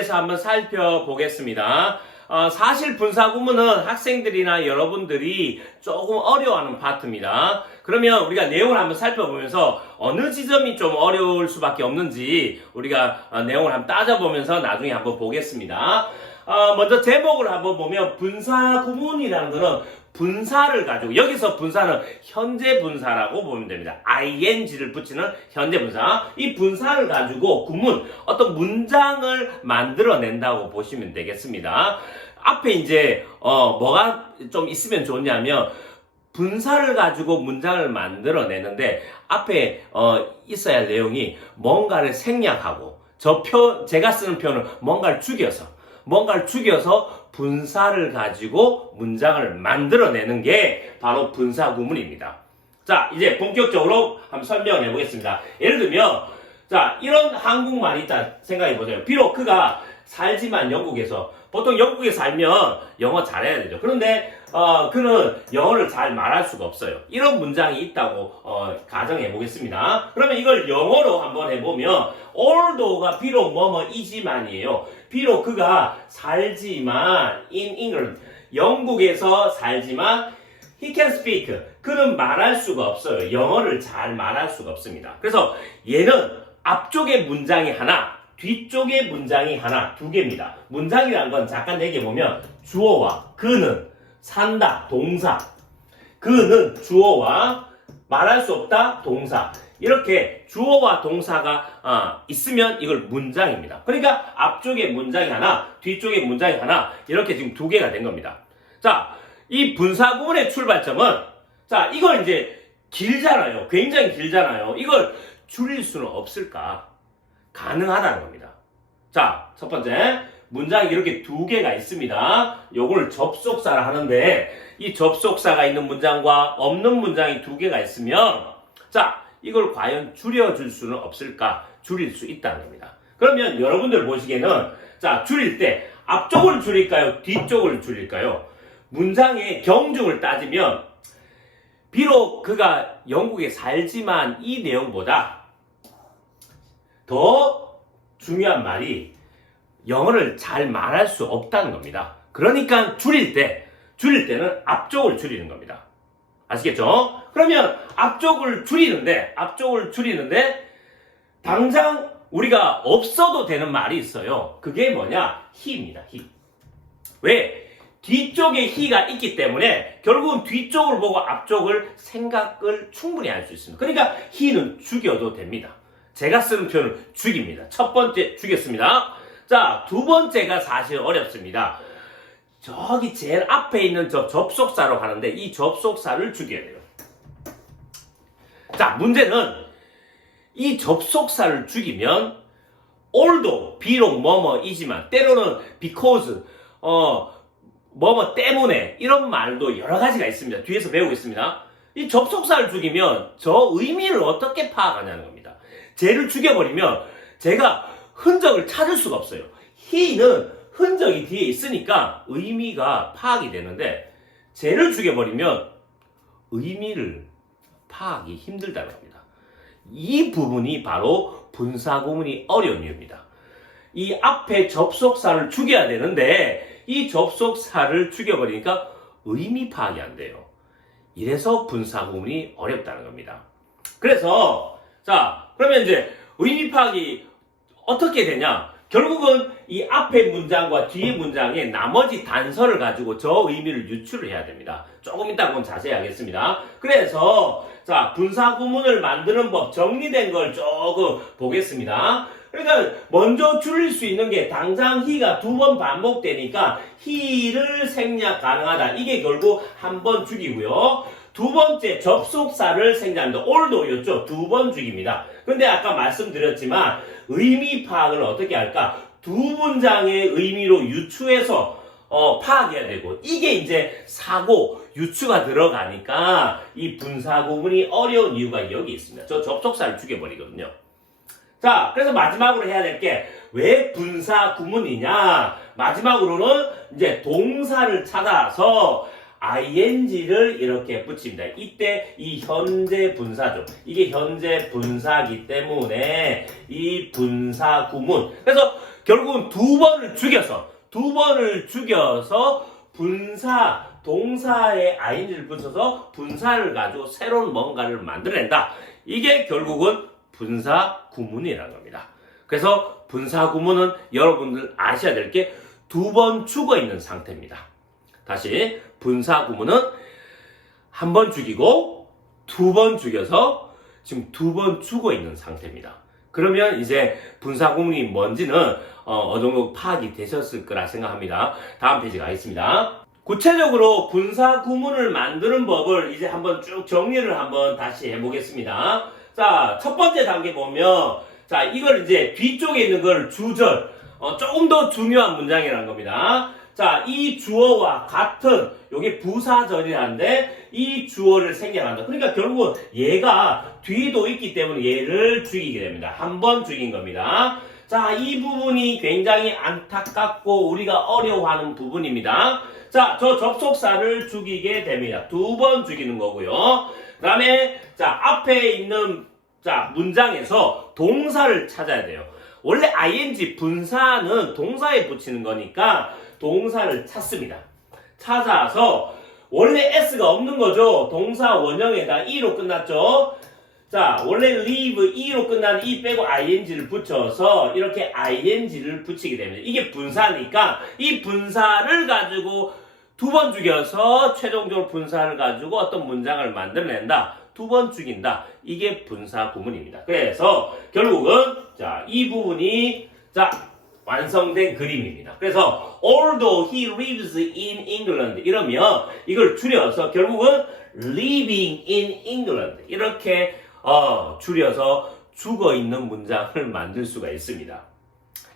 대해서 한번 살펴보겠습니다. 사실 분사구문은 학생들이나 여러분들이 조금 어려워하는 파트입니다. 그러면 우리가 내용을 한번 살펴보면서 어느 지점이 좀 어려울 수밖에 없는지 우리가 내용을 한번 따져보면서 나중에 한번 보겠습니다. 먼저 제목을 한번 보면 분사구문이라는 것은 분사를 가지고, 여기서 분사는 현재 분사라고 보면 됩니다. ing를 붙이는 현재 분사. 이 분사를 가지고 구문, 어떤 문장을 만들어낸다고 보시면 되겠습니다. 앞에 이제 뭐가 좀 있으면 좋냐면 분사를 가지고 문장을 만들어내는데 앞에 있어야 할 내용이 뭔가를 생략하고, 제가 쓰는 표현은 뭔가를 죽여서 분사를 가지고 문장을 만들어내는 게 바로 분사구문입니다. 자, 이제 본격적으로 한번 설명을 해보겠습니다. 예를 들면, 자, 이런 한국말이 있다 생각해보세요. 비록 그가 살지만 영국에서, 보통 영국에 살면 영어 잘해야 되죠. 그런데 그는 영어를 잘 말할 수가 없어요. 이런 문장이 있다고 가정해 보겠습니다. 그러면 이걸 영어로 한번 해보면 although가 비록 뭐뭐이지만이에요. 비록 그가 살지만 in England, 영국에서 살지만 he can speak, 그는 말할 수가 없어요. 영어를 잘 말할 수가 없습니다. 그래서 얘는 앞쪽에 문장이 하나, 뒤쪽에 문장이 하나, 두 개입니다. 문장이라는 건 잠깐 얘기해보면 주어와 그는, 산다, 동사, 그는 주어와 말할 수 없다, 동사, 이렇게 주어와 동사가 있으면 이걸 문장입니다. 그러니까 앞쪽에 문장이 하나, 뒤쪽에 문장이 하나, 이렇게 지금 두 개가 된 겁니다. 자, 이 분사구문의 출발점은, 자, 이걸 이제 길잖아요. 굉장히 길잖아요. 이걸 줄일 수는 없을까? 가능하다는 겁니다. 자, 첫 번째, 문장이 이렇게 두 개가 있습니다. 요걸 접속사라 하는데, 이 접속사가 있는 문장과 없는 문장이 두 개가 있으면, 자, 이걸 과연 줄여줄 수는 없을까? 줄일 수 있다는 겁니다. 그러면 여러분들 보시기에는, 자, 줄일 때 앞쪽을 줄일까요? 뒤쪽을 줄일까요? 문장의 경중을 따지면, 비록 그가 영국에 살지만 이 내용보다 더 중요한 말이 영어를 잘 말할 수 없다는 겁니다. 그러니까 줄일 때는 앞쪽을 줄이는 겁니다. 아시겠죠? 그러면 앞쪽을 줄이는데 당장 우리가 없어도 되는 말이 있어요. 그게 뭐냐? he입니다. he. 왜? 뒤쪽에 he가 있기 때문에 결국은 뒤쪽을 보고 앞쪽을 생각을 충분히 할 수 있습니다. 그러니까 he는 죽여도 됩니다. 제가 쓰는 표현은 죽입니다. 첫 번째 죽였습니다. 자, 두 번째가 사실 어렵습니다. 저기 제일 앞에 있는 저 접속사로 하는데 이 접속사를 죽여야 돼요. 자, 문제는 이 접속사를 죽이면 although, 비록 뭐뭐이지만, 때로는 because, 뭐뭐 때문에, 이런 말도 여러 가지가 있습니다. 뒤에서 배우겠습니다. 이 접속사를 죽이면 저 의미를 어떻게 파악하냐는 겁니다. 쟤를 죽여버리면 제가 흔적을 찾을 수가 없어요. he는 흔적이 뒤에 있으니까 의미가 파악이 되는데, 쟤를 죽여버리면 의미를 파악이 힘들다는 겁니다. 이 부분이 바로 분사구문이 어려운 이유입니다. 이 앞에 접속사를 죽여야 되는데 이 접속사를 죽여버리니까 의미 파악이 안 돼요. 이래서 분사구문이 어렵다는 겁니다. 그래서 자, 그러면 이제 의미 파악이 어떻게 되냐? 결국은 이 앞에 문장과 뒤에 문장의 나머지 단서를 가지고 저 의미를 유추를 해야 됩니다. 조금 이따 그건 자세히 하겠습니다. 그래서 자, 분사구문을 만드는 법, 정리된 걸 조금 보겠습니다. 그러니까 먼저 줄일 수 있는 게 당장 he가 두 번 반복되니까 he를 생략 가능하다. 이게 결국 한 번 죽이고요. 두 번째 접속사를 생략합니다. although였죠. 두 번 죽입니다. 근데 아까 말씀드렸지만 의미 파악을 어떻게 할까? 두 문장의 의미로 유추해서 파악해야 되고, 이게 이제 사고 유추가 들어가니까 이 분사구문이 어려운 이유가 여기 있습니다. 저 접속사를 죽여버리거든요. 자, 그래서 마지막으로 해야 될 게 왜 분사구문이냐? 마지막으로는 이제 동사를 찾아서 ing를 이렇게 붙입니다. 이때 이 현재 분사죠. 이게 현재 분사기 때문에 이 분사 구문. 그래서 결국은 두 번을 죽여서 분사 동사에 ing를 붙여서 분사를 가지고 새로운 뭔가를 만들어낸다. 이게 결국은 분사 구문이라는 겁니다. 그래서 분사 구문은 여러분들 아셔야 될 게 두 번 죽어 있는 상태입니다. 다시 분사 구문은 한 번 죽이고 두 번 죽여서 지금 두 번 죽어 있는 상태입니다. 그러면 이제 분사 구문이 뭔지는 어느 정도 파악이 되셨을 거라 생각합니다. 다음 페이지 가겠습니다. 구체적으로 분사 구문을 만드는 법을 이제 한번 쭉 정리를 한번 다시 해보겠습니다. 자, 첫 번째 단계 보면, 자, 이걸 이제 뒤쪽에 있는 걸 주절, 조금 더 중요한 문장이라는 겁니다. 자, 이 주어와 같은, 요게 부사절이라는데, 이 주어를 생략한다. 그러니까 결국은 얘가 뒤도 있기 때문에 얘를 죽이게 됩니다. 한 번 죽인 겁니다. 자, 이 부분이 굉장히 안타깝고 우리가 어려워하는 부분입니다. 자, 저 접속사를 죽이게 됩니다. 두 번 죽이는 거고요. 그 다음에, 자, 앞에 있는, 자, 문장에서 동사를 찾아야 돼요. 원래 ing 분사는 동사에 붙이는 거니까 동사를 찾습니다. 찾아서 원래 s가 없는 거죠. 동사 원형에다 e로 끝났죠. 자, 원래 leave e로 끝나는 e 빼고 ing를 붙여서 이렇게 ing를 붙이게 됩니다. 이게 분사니까 이 분사를 가지고 두 번 죽여서 최종적으로 분사를 가지고 어떤 문장을 만들어낸다. 두 번 죽인다. 이게 분사 구문입니다. 그래서 결국은 자, 이 부분이 자, 완성된 그림입니다. 그래서 although he lives in England 이러면 이걸 줄여서 결국은 living in England 이렇게 줄여서 죽어 있는 문장을 만들 수가 있습니다.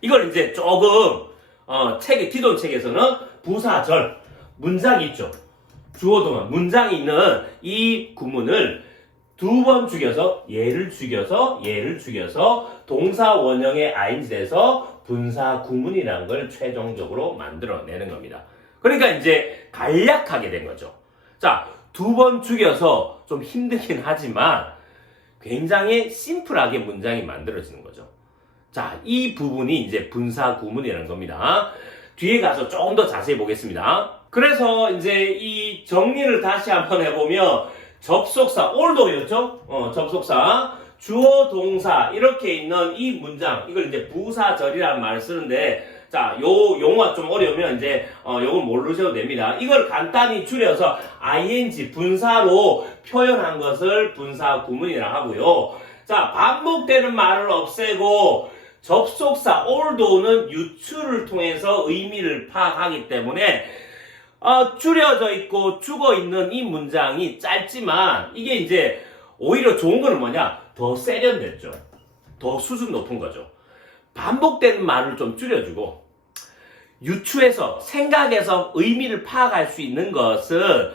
이걸 이제 조금 기존 책에서는 부사절 문장 있죠. 주어동안 문장이 있는 이 구문을 두 번 죽여서 얘를 죽여서 동사 원형의 ing에서 분사 구문이라는 걸 최종적으로 만들어내는 겁니다. 그러니까 이제 간략하게 된 거죠. 자, 두 번 죽여서 좀 힘들긴 하지만 굉장히 심플하게 문장이 만들어지는 거죠. 자, 이 부분이 이제 분사 구문이라는 겁니다. 뒤에 가서 조금 더 자세히 보겠습니다. 그래서 이제 이 정리를 다시 한번 해보면 접속사, although 접속사, 주어, 동사 이렇게 있는 이 문장 이걸 이제 부사절이라는 말을 쓰는데 자, 요 용어가 좀 어려우면 이제 요걸 모르셔도 됩니다. 이걸 간단히 줄여서 ing 분사로 표현한 것을 분사 구문이라 하고요. 자, 반복되는 말을 없애고 접속사 although는 유추를 통해서 의미를 파악하기 때문에 줄여져 있고 죽어 있는 이 문장이 짧지만 이게 이제 오히려 좋은 거는 뭐냐? 더 세련됐죠. 더 수준 높은 거죠. 반복되는 말을 좀 줄여주고 유추해서 생각해서 의미를 파악할 수 있는 것은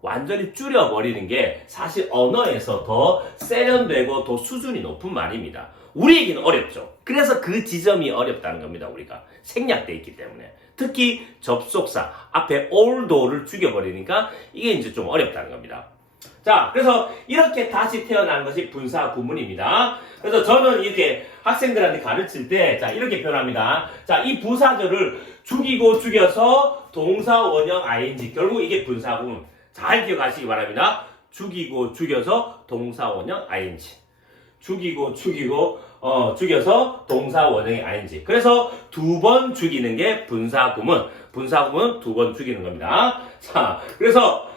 완전히 줄여버리는 게 사실 언어에서 더 세련되고 더 수준이 높은 말입니다. 우리에게는 어렵죠. 그래서 그 지점이 어렵다는 겁니다. 우리가 생략되어 있기 때문에. 특히 접속사 앞에 although를 죽여버리니까 이게 이제 좀 어렵다는 겁니다. 자, 그래서 이렇게 다시 태어난 것이 분사 구문입니다. 그래서 저는 이렇게 학생들한테 가르칠 때, 자, 이렇게 표현합니다. 자, 이 부사절을 죽이고 죽여서 동사 원형 ing. 결국 이게 분사 구문. 잘 기억하시기 바랍니다. 죽이고 죽여서 동사 원형 ing. 죽이고 죽여서 동사 원형의 ing. 그래서 두 번 죽이는 게 분사 구문. 분사 구문 두 번 죽이는 겁니다. 자, 그래서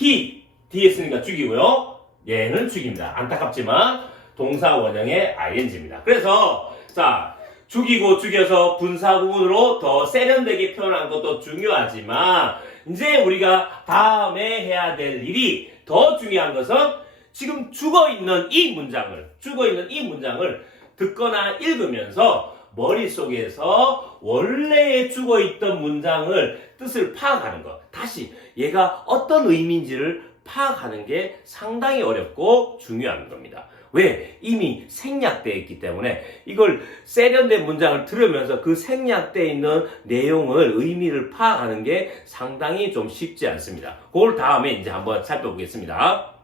he 뒤에 쓰니까 죽이고요. 얘는 죽입니다. 안타깝지만 동사 원형의 ing입니다. 그래서 자, 죽이고 죽여서 분사 구문으로 더 세련되게 표현한 것도 중요하지만 이제 우리가 다음에 해야 될 일이 더 중요한 것은 지금 죽어있는 이 문장을 듣거나 읽으면서 머릿속에서 원래 죽어있던 문장을 뜻을 파악하는 것. 다시 얘가 어떤 의미인지를 파악하는 게 상당히 어렵고 중요한 겁니다. 왜? 이미 생략되어 있기 때문에 이걸 세련된 문장을 들으면서 그 생략되어 있는 내용을 의미를 파악하는 게 상당히 좀 쉽지 않습니다. 그걸 다음에 이제 한번 살펴보겠습니다.